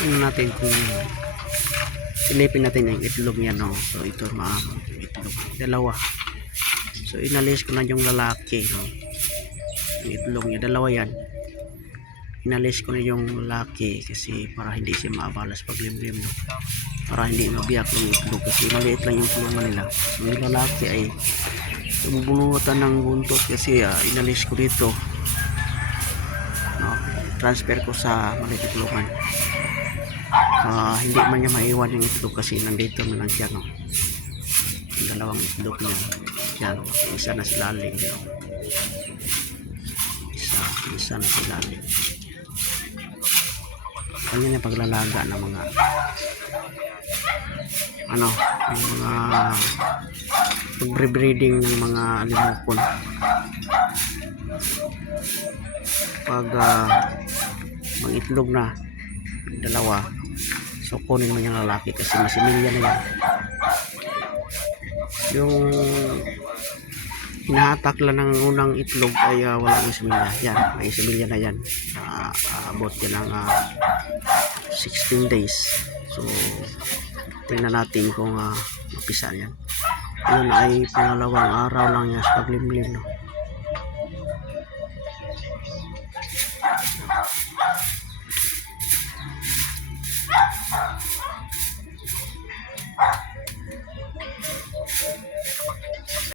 tingnan natin kung silipin natin yung itlog niya, no? So ito itlog, dalawa. So inalis ko na yung lalaki, no? Yung itlog niya, dalawa yan. Inalis ko na yung lalaki kasi para hindi siya maabalas pag limlim, no? Para hindi mabiyak yung itlog kasi maliit lang yung kulungan nila. So yung lalaki ay bubulutan ng buntot kasi inalis ko dito, no? Transfer ko sa maliit na kulungan. Hindi man niya maiwan yung itlog kasi nandito na lang siya, no? Yung dalawang itlog niya yan, isa na silalim, no? isa na silalim. Kanya na paglalaga ng mga yung mga pag-breeding ng mga limupon. Pag mag-itlog na dalawa, so kunin mo yung lalaki kasi masimilya na yan. Yung hinahatak lang ng unang itlog ay wala ng similya. Yan, may similya na yan. Abot yan ng 16 days. So tingnan natin kung mapisa yan. Yun ay pangalawang araw lang yan sa paglimlim, no?